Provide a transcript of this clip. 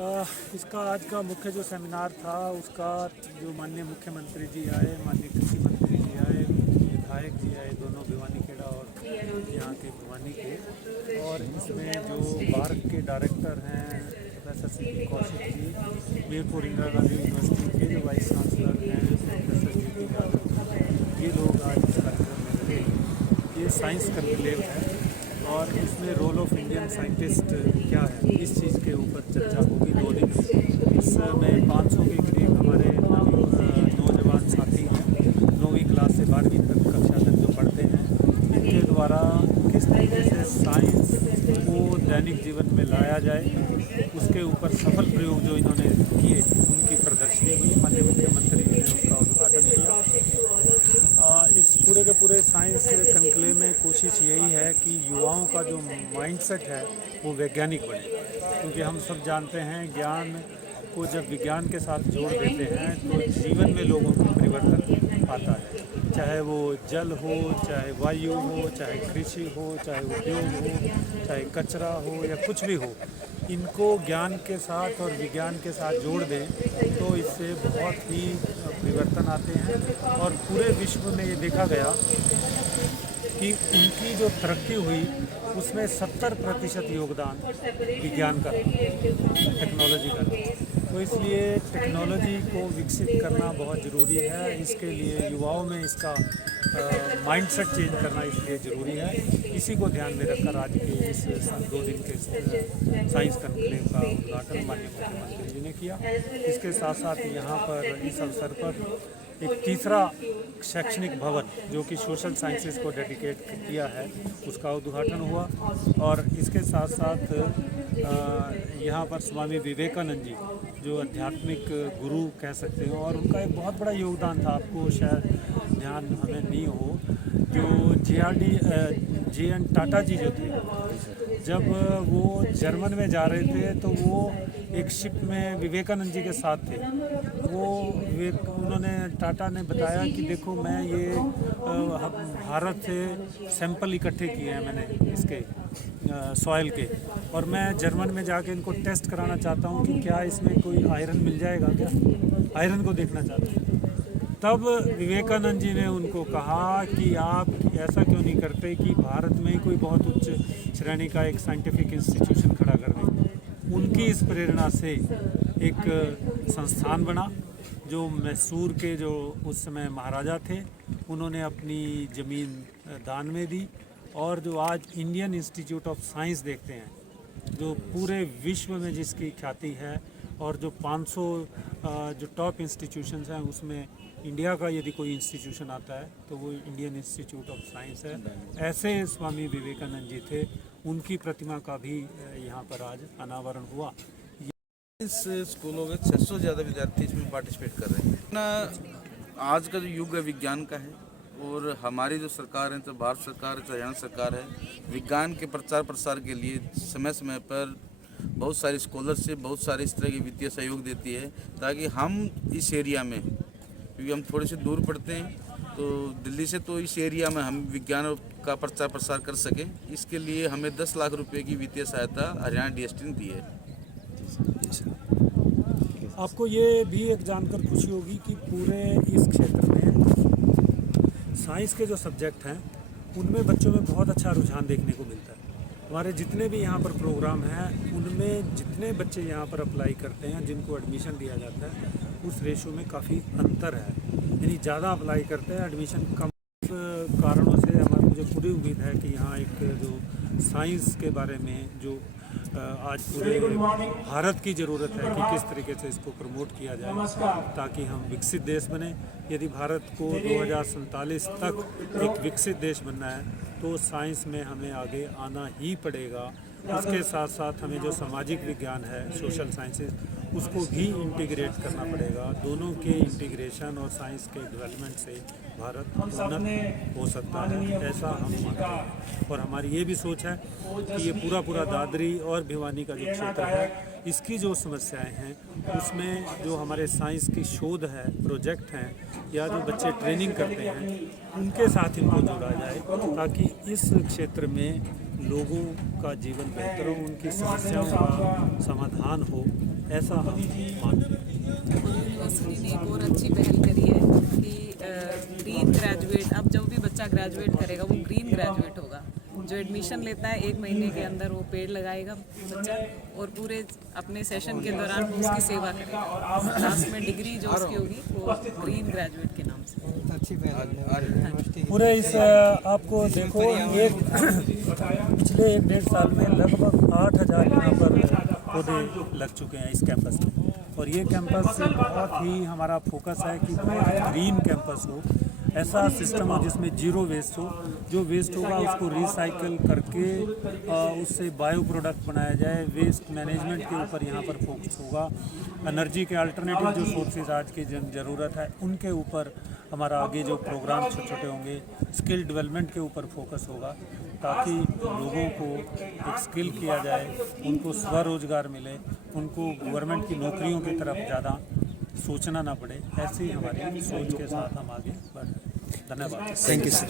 इसका आज का मुख्य जो सेमिनार था उसका जो माननीय मुख्यमंत्री जी आए, माननीय कृषि मंत्री जी आए, विधायक जी आए, दोनों भिवानीखेड़ा और यहाँ के भिवानी के, और इसमें जो बार्क के डायरेक्टर हैं professor C Kaushik ji, Mirpur Indira Gandhi university के जो वाइस चांसलर हैं प्रोफेसर जी यादव, ये लोग आज इस कार्यक्रम में लगे। ये साइंस कन्क्लेव है और इसमें रोल ऑफ इंडियन साइंटिस्ट क्या है, इस चीज़ के ऊपर चर्चा होगी 2 दिन। इसमें 500 के करीब हमारे नौजवान साथी हैं, 9वीं क्लास से 12वीं तक कक्षा तक जो पढ़ते हैं, इनके द्वारा किस तरीके से साइंस को दैनिक जीवन में लाया जाए, उसके ऊपर सफल प्रयोग जो इन्होंने किए उनकी प्रदर्शनी हुई। माननीय मुख्यमंत्री जी ने उसका उद्घाटन किया। इस पूरे के पूरे साइंस कन्क्लेव में कोशिश यही है कि युवाओं का जो माइंडसेट है वो वैज्ञानिक बने, क्योंकि हम सब जानते हैं ज्ञान को जब विज्ञान के साथ जोड़ देते हैं तो जीवन में लोगों को परिवर्तन आता है, चाहे वो जल हो, चाहे वायु हो, चाहे कृषि हो, चाहे उद्योग हो, चाहे कचरा हो या कुछ भी हो, इनको ज्ञान के साथ और विज्ञान के साथ जोड़ दें तो इससे बहुत ही परिवर्तन आते हैं। और पूरे विश्व में ये देखा गया कि उनकी जो तरक्की हुई उसमें 70% योगदान विज्ञान का, टेक्नोलॉजी का। तो इसलिए टेक्नोलॉजी को विकसित करना बहुत ज़रूरी है। इसके लिए युवाओं में इसका माइंडसेट चेंज करना इसलिए ज़रूरी है। इसी को ध्यान में रखकर आज के इस 2 दिन के साइंस कन्क्लेव का उद्घाटन माननीय मुख्यमंत्री जी ने किया। इसके साथ साथ यहाँ पर इस अवसर पर एक तीसरा शैक्षणिक भवन जो कि सोशल साइंसेज को डेडिकेट किया है उसका उद्घाटन हुआ। और इसके साथ साथ यहाँ पर स्वामी विवेकानंद जी जो आध्यात्मिक गुरु कह सकते हो, और उनका एक बहुत बड़ा योगदान था, आपको शायद ध्यान हमें नहीं हो, जो JN टाटा जी जो थे, जब वो जर्मन में जा रहे थे तो वो एक शिप में विवेकानंद जी के साथ थे। उन्होंने टाटा ने बताया कि देखो मैं ये भारत से सैंपल इकट्ठे किए हैं मैंने इसके सॉइल के, और मैं जर्मन में जाके इनको टेस्ट कराना चाहता हूँ कि क्या इसमें कोई आयरन मिल जाएगा, क्या आयरन को देखना चाहता हूँ। तब विवेकानंद जी ने उनको कहा कि आप ऐसा क्यों नहीं करते कि भारत में कोई बहुत उच्च श्रेणी का एक साइंटिफिक इंस्टीट्यूशन खड़ा कर दें। उनकी इस प्रेरणा से एक संस्थान बना जो मैसूर के जो उस समय महाराजा थे, उन्होंने अपनी ज़मीन दान में दी, और जो आज इंडियन इंस्टीट्यूट ऑफ साइंस देखते हैं, जो पूरे विश्व में जिसकी ख्याति है, और जो 500 जो टॉप इंस्टीट्यूशंस हैं उसमें इंडिया का यदि कोई इंस्टीट्यूशन आता है तो वो इंडियन इंस्टीट्यूट ऑफ साइंस है। ऐसे स्वामी विवेकानंद जी थे, उनकी प्रतिमा का भी यहाँ पर आज अनावरण हुआ। इस स्कूलों में 600 से ज़्यादा विद्यार्थी इसमें पार्टिसिपेट कर रहे हैं ना। आज का जो युग है विज्ञान का है, और हमारी जो सरकार है, तो भारत सरकार है, हरियाणा सरकार है, विज्ञान के प्रचार प्रसार के लिए समय समय पर बहुत सारी स्कॉलरशिप, बहुत सारे इस तरह के वित्तीय सहयोग देती है, ताकि हम इस एरिया में, क्योंकि हम थोड़े से दूर पड़ते हैं तो दिल्ली से, तो इस एरिया में हम विज्ञान का प्रचार प्रसार कर सकें। इसके लिए हमें 10 लाख रुपए की वित्तीय सहायता हरियाणा DST ने दी है। आपको ये भी एक जानकर खुशी होगी कि पूरे इस क्षेत्र में साइंस के जो सब्जेक्ट हैं उनमें बच्चों में बहुत अच्छा रुझान देखने को मिलता है। हमारे जितने भी यहाँ पर प्रोग्राम हैं उनमें जितने बच्चे यहाँ पर अप्लाई करते हैं, जिनको एडमिशन दिया जाता है, उस रेशो में काफ़ी अंतर है, यानी ज़्यादा अप्लाई करते हैं, एडमिशन कम। कारणों से हमारी मुझे पूरी उम्मीद है कि यहाँ एक जो साइंस के बारे में जो आज पूरे भारत की ज़रूरत है कि किस तरीके से इसको प्रमोट किया जाए ताकि हम विकसित देश बने। यदि भारत को 2047 तक एक विकसित देश बनना है तो साइंस में हमें आगे आना ही पड़ेगा। उसके साथ साथ हमें जो सामाजिक विज्ञान है, सोशल साइंसेज, उसको भी इंटीग्रेट करना पड़ेगा। दोनों के इंटीग्रेशन और साइंस के डेवलपमेंट से भारत उन्नत हो सकता है, ऐसा हम मानते हैं। और हमारी ये भी सोच है कि ये पूरा दादरी और भिवानी का जो क्षेत्र है, इसकी जो समस्याएं हैं उसमें जो हमारे साइंस की शोध है, प्रोजेक्ट हैं, या जो बच्चे ट्रेनिंग करते हैं, उनके साथ इनको जोड़ा जाए ताकि इस क्षेत्र में लोगों का जीवन बेहतर हो, उनकी समस्याओं का समाधान हो। ऐसा हम मानते हैं। यूनिवर्सिटी ने एक और अच्छी पहल करी है कि ग्रीन ग्रेजुएट, अब जो भी बच्चा ग्रेजुएट करेगा वो ग्रीन ग्रेजुएट होगा। जो एडमिशन लेता है 1 महीने के अंदर वो पेड़ लगाएगा बच्चा, और पूरे अपने सेशन के दौरान वो उसकी सेवा करेगा। लास्ट में डिग्री जो उसकी होगी वो ग्रीन ग्रेजुएट के नाम से। अच्छी पहल पूरे इस आपको देखो एक पिछले 1-1.5 साल में लगभग 8,000 यहाँ पर पौधे लग चुके हैं इस कैंपस में। और ये कैंपस बहुत ही हमारा फोकस है कि ग्रीन कैंपस हो, ऐसा सिस्टम हो जिसमें जीरो वेस्ट हो। जो वेस्ट होगा उसको रिसाइकल करके उससे बायो प्रोडक्ट बनाया जाए। वेस्ट मैनेजमेंट के ऊपर यहाँ पर फोकस होगा। एनर्जी के अल्टरनेटिव जो सोर्सेज आज की ज़रूरत है उनके ऊपर हमारा आगे जो प्रोग्राम छोटे छोटे होंगे। स्किल डेवलपमेंट के ऊपर फोकस होगा ताकि लोगों को एक स्किल किया जाए, उनको स्वरोजगार मिले, उनको गवर्नमेंट की नौकरियों की तरफ ज़्यादा सोचना ना पड़े। ऐसी हमारी सोच के साथ हम आगे बढ़ रहे हैं। धन्यवाद। Thank you sir.